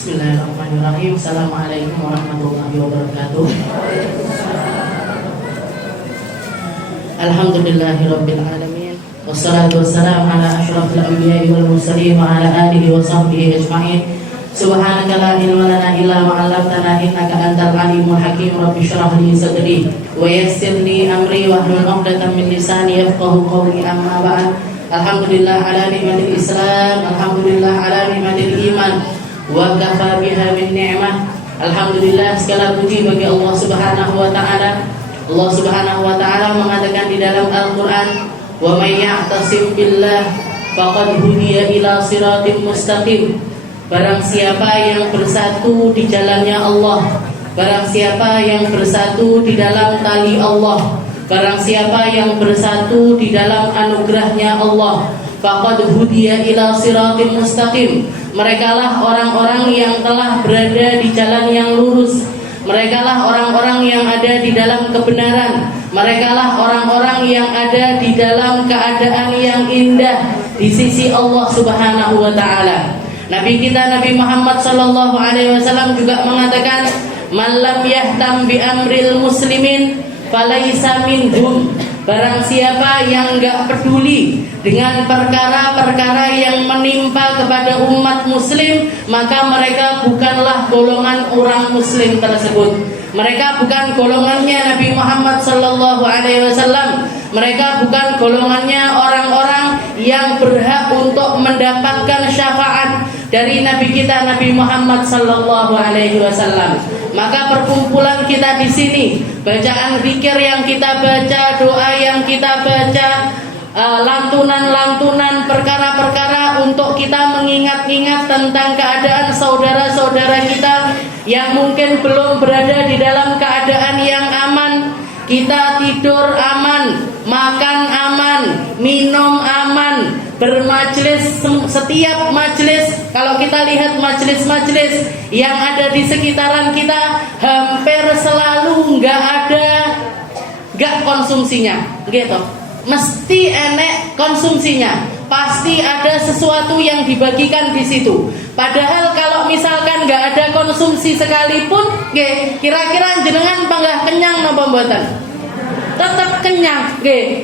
Bismillahirrahmanirrahim. Assalamualaikum warahmatullahi wabarakatuh. Alhamdulillahirabbil alamin. Wassalatu wassalamu ala asyrafil anbiya'i wal mursalin wa ala alihi wa sahbihi ajma'in. Subhanaka la ilma lana illa ma 'allamtana innaka antal alimul hakim. Rabbi shrah li sadri wa yassir li amri wahlul 'uqdatam min lisani yafqahu qawli. Amma ba'd. Alhamdulillah ala ni'matil Islam, alhamdulillah ala ni'matil iman, wa kafa biha min ni'mah. Alhamdulillah, segala puji bagi Allah Subhanahu wa taala. Allah Subhanahu wa taala mengatakan di dalam Al-Qur'an, "Wa may ya'tasim billah faqad hudiya ila siratim mustaqim." Barang siapa yang bersatu di jalannya Allah, barang siapa yang bersatu di dalam tali Allah, barang siapa yang bersatu di dalam anugerahnya Allah, faqad hudiya ila siratim mustaqim. Merekalah orang-orang yang telah berada di jalan yang lurus. Merekalah orang-orang yang ada di dalam kebenaran. Merekalah orang-orang yang ada di dalam keadaan yang indah di sisi Allah Subhanahu wa taala. Nabi kita Nabi Muhammad sallallahu alaihi wasallam juga mengatakan, "Man lam yahtam bi amril muslimin falaisa minhum." Barang siapa yang enggak peduli dengan perkara-perkara yang menimpa kepada umat muslim, maka mereka bukanlah golongan orang muslim tersebut. Mereka bukan golongannya Nabi Muhammad sallallahu alaihi wasallam. Mereka bukan golongannya orang-orang yang berhak untuk mendapatkan syafaat dari Nabi kita Nabi Muhammad sallallahu alaihi wasallam. Maka perkumpulan kita di sini, bacaan zikir yang kita baca, doa yang kita baca, lantunan-lantunan perkara-perkara untuk kita mengingat-ingat tentang keadaan saudara-saudara kita yang mungkin belum berada di dalam keadaan yang aman. Kita tidur aman, makan aman, minum aman, bermajlis, setiap majlis. Kalau kita lihat majlis-majlis yang ada di sekitaran kita, hampir selalu nggak konsumsinya, gitu. Mesti enek konsumsinya, pasti ada sesuatu yang dibagikan di situ. Padahal kalau misalkan nggak ada konsumsi sekalipun, kira-kira jenengan panggah kenyang napa mboten? Tetap kenyang,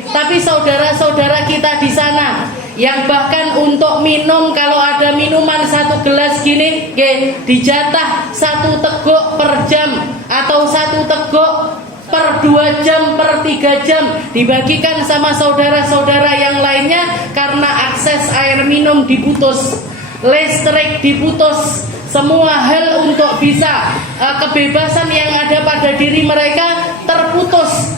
tapi saudara-saudara kita di sana yang bahkan untuk minum, kalau ada minuman satu gelas gini, dijatah 1 teguk per jam atau 1 teguk per 2 jam, per 3 jam dibagikan sama saudara-saudara yang lainnya karena akses air minum diputus, listrik diputus, semua hal untuk bisa kebebasan yang ada pada diri mereka terputus.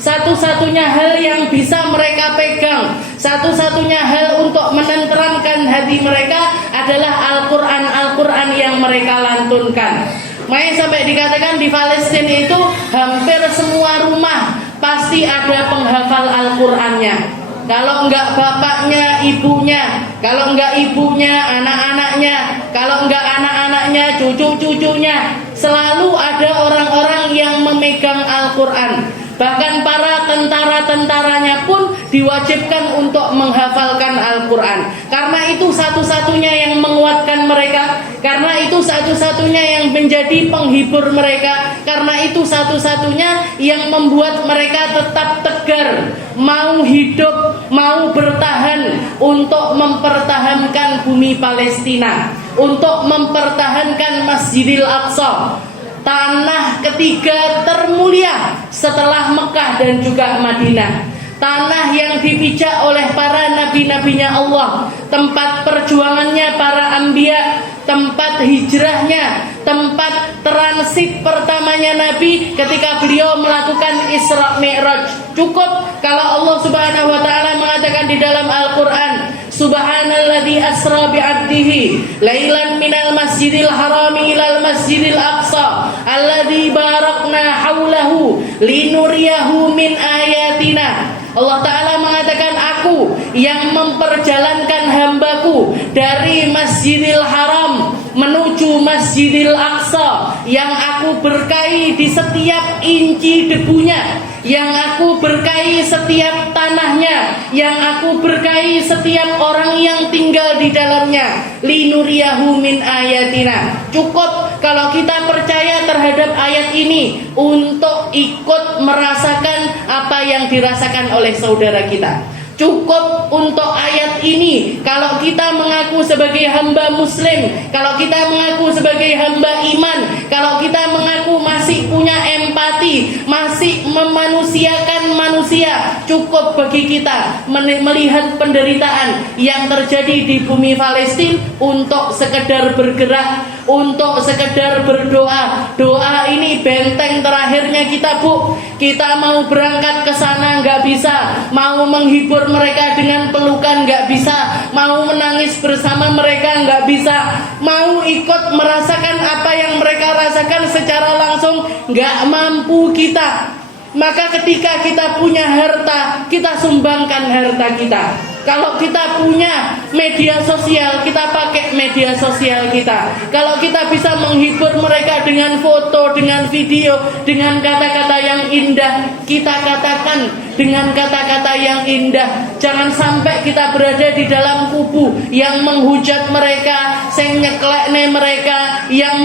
Satu-satunya hal yang bisa mereka pegang, satu-satunya hal untuk menenteramkan hati mereka adalah Al-Quran yang mereka lantunkan. Makanya sampai dikatakan di Palestina itu hampir semua rumah pasti ada penghafal Al-Qurannya. Kalau enggak bapaknya, ibunya. Kalau enggak ibunya, anak-anaknya. Kalau enggak anak-anaknya, cucu-cucunya. Selalu ada orang-orang yang memegang Al-Quran. Bahkan para tentara-tentaranya pun diwajibkan untuk menghafalkan Al-Quran. Karena itu satu-satunya yang menguatkan mereka. Karena itu satu-satunya yang menjadi penghibur mereka. Karena itu satu-satunya yang membuat mereka tetap tegar, mau hidup, mau bertahan untuk mempertahankan bumi Palestina, untuk mempertahankan Masjidil Aqsa, tanah ketiga termulia setelah Mekah dan juga Madinah. Tanah yang dipijak oleh para nabi-nabinya Allah, tempat perjuangannya para anbiya, tempat hijrahnya, tempat transit pertamanya Nabi ketika beliau melakukan Isra Mi'raj. Cukup kalau Allah Subhanahu wa taala mengatakan di dalam Al-Qur'an, Subhanalladzi asra bi'abdihi lailan minal masjidil harami ilal masjidil aqsa alladzi barakna haulahu linuriyahu min ayatina. Allah Ta'ala mengatakan, aku yang memperjalankan hambaku dari Masjidil Haram menuju Masjidil Aqsa, yang aku berkahi di setiap inci debunya, yang aku berkahi setiap tanahnya, yang aku berkahi setiap orang yang tinggal di dalamnya, linuriyahu min ayatina. Cukup kalau kita percaya terhadap ayat ini untuk ikut merasakan apa yang dirasakan oleh saudara kita. Cukup untuk ayat ini kalau kita mengaku sebagai hamba muslim, kalau kita mengaku sebagai hamba iman, kalau kita mengaku masih punya empati, masih memanusiakan manusia. Cukup bagi kita melihat penderitaan yang terjadi di bumi Palestina untuk sekedar bergerak, untuk sekedar berdoa. Doa ini benteng terakhirnya kita, Bu. Kita mau berangkat ke sana nggak bisa, mau menghibur mereka dengan pelukan nggak bisa, mau menangis bersama mereka nggak bisa, mau ikut merasakan apa yang mereka rasakan secara langsung nggak mampu kita. Maka ketika kita punya harta, kita sumbangkan harta kita. Kalau kita punya media sosial, kita pakai media sosial kita. Kalau kita bisa menghibur mereka dengan foto, dengan video, dengan kata-kata yang indah, kita katakan dengan kata-kata yang indah. Jangan sampai kita berada di dalam kubu yang menghujat mereka, yang nyeklekne mereka, yang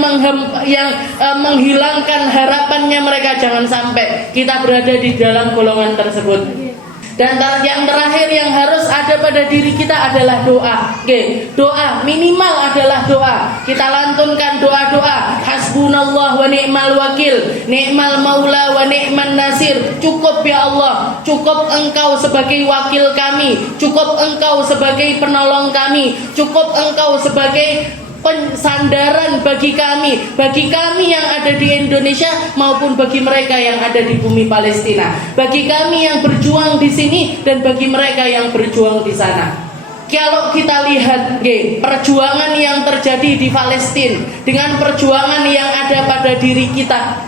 menghilangkan harapannya mereka. Jangan sampai kita berada di dalam golongan tersebut. Dan yang terakhir yang harus ada pada diri kita adalah doa. Oke, doa minimal adalah doa. Kita lantunkan doa-doa. Hasbunallah wa ni'mal wakil, ni'mal maula wa ni'man nasir. Cukup ya Allah, cukup Engkau sebagai wakil kami, cukup Engkau sebagai penolong kami, cukup Engkau sebagai pensandaran bagi kami yang ada di Indonesia maupun bagi mereka yang ada di bumi Palestina, bagi kami yang berjuang di sini dan bagi mereka yang berjuang di sana. Kalau kita lihat perjuangan yang terjadi di Palestina dengan perjuangan yang ada pada diri kita,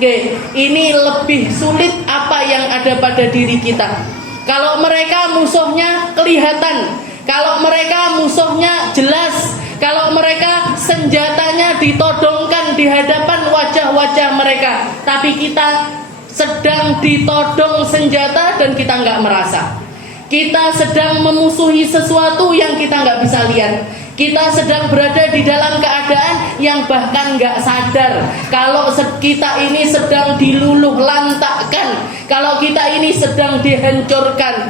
ini lebih sulit apa yang ada pada diri kita. Kalau mereka musuhnya kelihatan, kalau mereka musuhnya jelas, kalau mereka senjatanya ditodongkan di hadapan wajah-wajah mereka, tapi kita sedang ditodong senjata dan kita nggak merasa. Kita sedang memusuhi sesuatu yang kita nggak bisa lihat. Kita sedang berada di dalam keadaan yang bahkan nggak sadar kalau kita ini sedang diluluh lantakkan, kalau kita ini sedang dihancurkan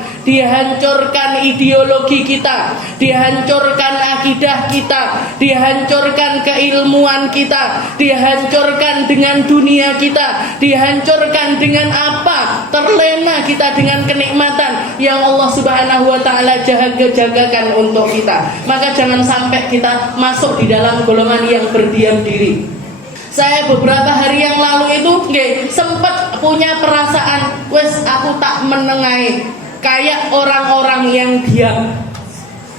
ideologi kita, dihancurkan akidah kita, dihancurkan keilmuan kita, dihancurkan dengan dunia kita, dihancurkan dengan apa? Terlena kita dengan kenikmatan yang Allah Subhanahu wa taala jagakan untuk kita. Maka jangan sampai kita masuk di dalam golongan yang berdiam diri. Saya beberapa hari yang lalu itu sempat punya perasaan, wes aku tak menengahi kayak orang-orang yang diam.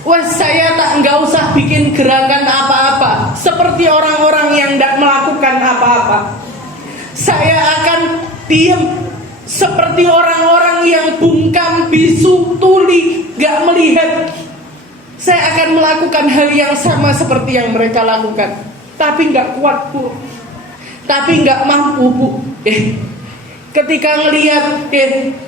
Wes saya nggak usah bikin gerakan apa-apa seperti orang-orang yang tidak melakukan apa-apa. Saya akan diam seperti orang-orang yang bungkam, bisu, tuli, nggak melihat. Saya akan melakukan hal yang sama seperti yang mereka lakukan, tapi nggak kuat, Bu, tapi nggak mampu, Bu. Ketika ngelihat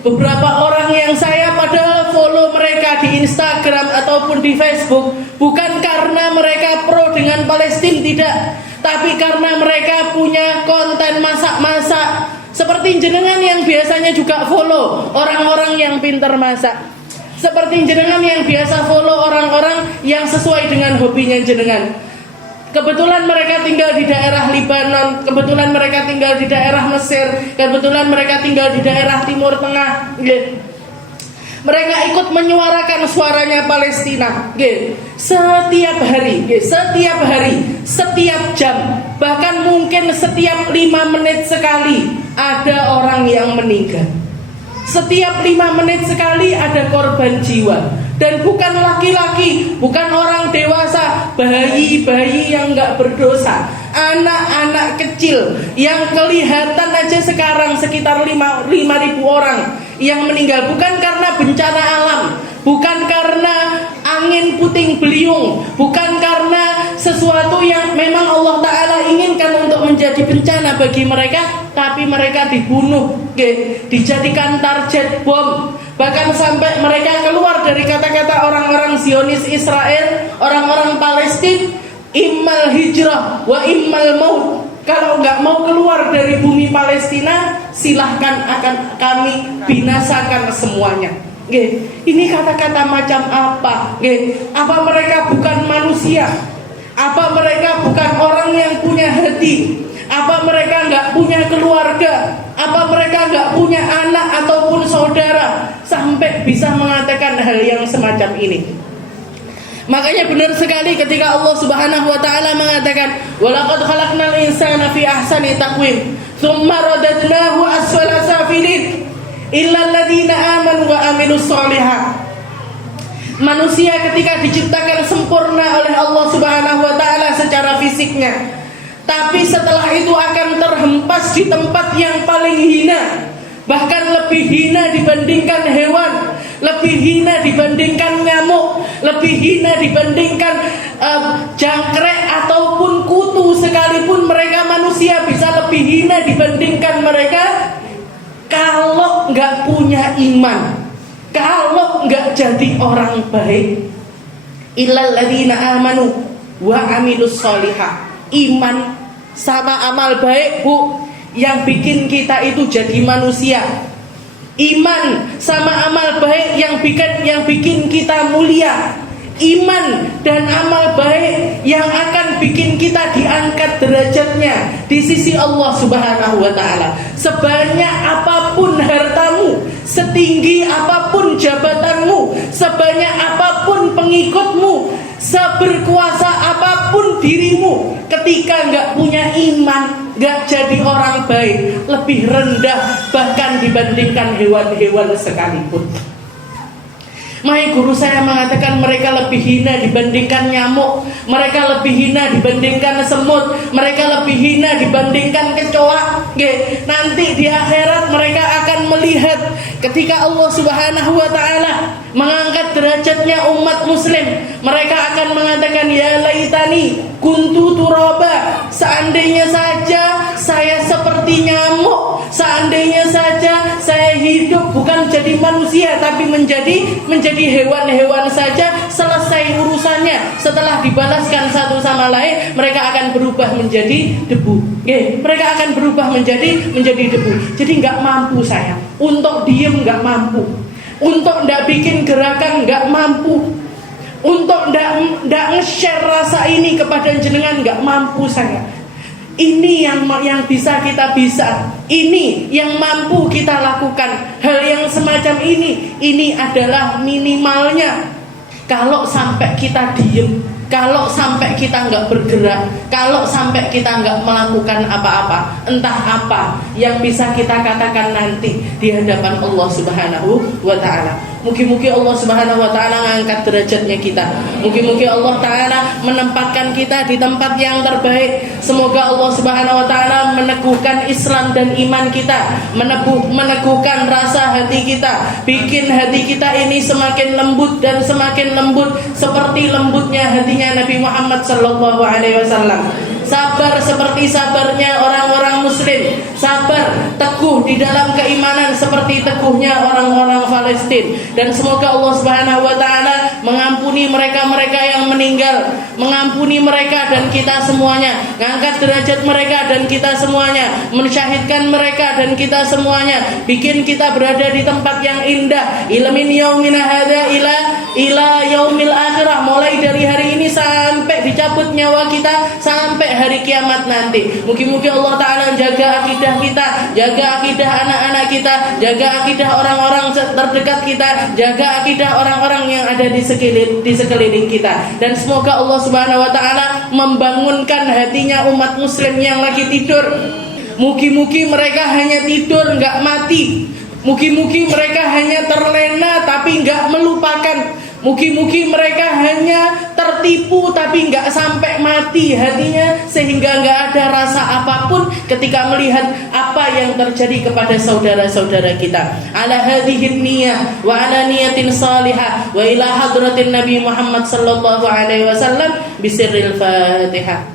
beberapa orang yang saya padahal follow mereka di Instagram ataupun di Facebook, bukan karena mereka pro dengan Palestina, tidak, tapi karena mereka punya konten masak-masak. Seperti jenengan yang biasanya juga follow orang-orang yang pintar masak, seperti jenengan yang biasa follow orang-orang yang sesuai dengan hobinya jenengan. Kebetulan mereka tinggal di daerah Libanon, kebetulan mereka tinggal di daerah Mesir, kebetulan mereka tinggal di daerah Timur Tengah. Mereka ikut menyuarakan suaranya Palestina. Setiap hari, setiap jam, bahkan mungkin setiap 5 menit sekali ada orang yang meninggal. Setiap 5 menit sekali ada korban jiwa. Dan bukan laki-laki, bukan orang dewasa, bayi-bayi yang gak berdosa, anak-anak kecil yang kelihatan aja sekarang sekitar 5.000 orang yang meninggal. Bukan karena bencana alam, bukan karena angin puting beliung, bukan karena sesuatu yang memang Allah Ta'ala inginkan untuk menjadi bencana bagi mereka, tapi mereka dibunuh, dijadikan target bom. Bahkan sampai mereka keluar dari kata-kata orang-orang Zionis Israel, orang-orang Palestina, immal hijrah wa immal maut. Kalau nggak mau keluar dari bumi Palestina, silahkan akan kami binasakan semuanya. Ini kata-kata macam apa? Apa mereka bukan manusia? Apa mereka bukan orang yang punya hati? Apa mereka nggak punya keluarga? Apa mereka nggak punya anak ataupun saudara sampai bisa mengatakan hal yang semacam ini? Makanya benar sekali ketika Allah Subhanahu wa taala mengatakan, "Walaqad khalaqnal insana fi ahsani taqwim, tsumma radadnahu asfala safilin, illa alladziina aamanu wa 'amilus shalihat." Manusia ketika diciptakan sempurna oleh Allah Subhanahu wa taala secara fisiknya, tapi setelah itu akan terhempas di tempat yang paling hina, bahkan lebih hina dibandingkan hewan, lebih hina dibandingkan nyamuk, lebih hina dibandingkan jangkrik ataupun kutu. Sekalipun mereka manusia bisa lebih hina dibandingkan mereka kalau nggak punya iman, kalau nggak jadi orang baik. Illal ladzina amanu wa amilus sholihat. Iman sama amal baik, Bu, yang bikin kita itu jadi manusia. Iman sama amal baik yang bikin kita mulia. Iman dan amal baik yang akan bikin kita diangkat derajatnya di sisi Allah Subhanahu wa taala. Sebanyak apapun hartamu, setinggi apapun jabatanmu, sebanyak apapun pengikutmu, seberkuasa apapun dirimu, ketika nggak punya iman, nggak jadi orang baik, lebih rendah bahkan dibandingkan hewan-hewan sekalipun. Makanya guru saya mengatakan mereka lebih hina dibandingkan nyamuk, mereka lebih hina dibandingkan semut, mereka lebih hina dibandingkan kecoa. Nanti di akhirat mereka akan melihat ketika Allah Subhanahu wa taala mengangkat derajatnya umat muslim, mereka akan mengatakan, ya laitani kuntu turaba, seandainya saja saya seperti nyamuk, seandainya saja saya hidup bukan jadi manusia tapi menjadi hewan-hewan saja, selesai urusannya. Setelah dibalaskan satu sama lain, mereka akan berubah menjadi debu. Mereka akan berubah menjadi debu. Jadi nggak mampu saya untuk diem, nggak mampu untuk ndak bikin gerakan, nggak mampu untuk ndak nge-share rasa ini kepada jenengan, nggak mampu saya. Ini yang bisa kita ini yang mampu kita lakukan. Hal yang semacam ini adalah minimalnya. Kalau sampai kita diem, kalau sampai kita nggak bergerak, kalau sampai kita nggak melakukan apa-apa, entah apa yang bisa kita katakan nanti di hadapan Allah Subhanahu wa ta'ala. Mugi-mugi Allah Subhanahu wa ta'ala mengangkat derajatnya kita. Mugi-mugi Allah ta'ala menempatkan kita di tempat yang terbaik. Semoga Allah Subhanahu wa ta'ala meneguhkan Islam dan iman kita, meneguhkan rasa hati kita, bikin hati kita ini semakin lembut dan semakin lembut seperti lembutnya hatinya Nabi Muhammad sallallahu alaihi wasallam. Sabar seperti sabarnya orang-orang muslim, sabar teguh di dalam keimanan seperti teguhnya orang-orang Palestina. Dan semoga Allah Subhanahu wa ta'ala mengampuni mereka-mereka yang meninggal, mengampuni mereka dan kita semuanya, mengangkat derajat mereka dan kita semuanya, mensyahidkan mereka dan kita semuanya, bikin kita berada di tempat yang indah. Ilamin yaumina hadza ila yaumil akhirah, mulai dari hari ini sampai dicabut nyawa kita, sampai hari kiamat nanti. Mugi-mugi Allah ta'ala jaga akidah kita, jaga akidah anak-anak kita, jaga akidah orang-orang terdekat kita, jaga akidah orang-orang yang ada di sekeliling kita. Dan semoga Allah Subhanahu wa ta'ala membangunkan hatinya umat muslim yang lagi tidur. Mugi-mugi mereka hanya tidur, nggak mati. Mugi-mugi mereka hanya terlena tapi nggak melupakan. Mugi-mugi mereka hanya tertipu tapi nggak sampai mati hatinya, sehingga nggak ada rasa apapun ketika melihat apa yang terjadi kepada saudara-saudara kita. Ala hadhihi niyah wa ala niyatin salihah wa ila hadratin Nabi Muhammad sallallahu alaihi wasallam bisirril Fatihah.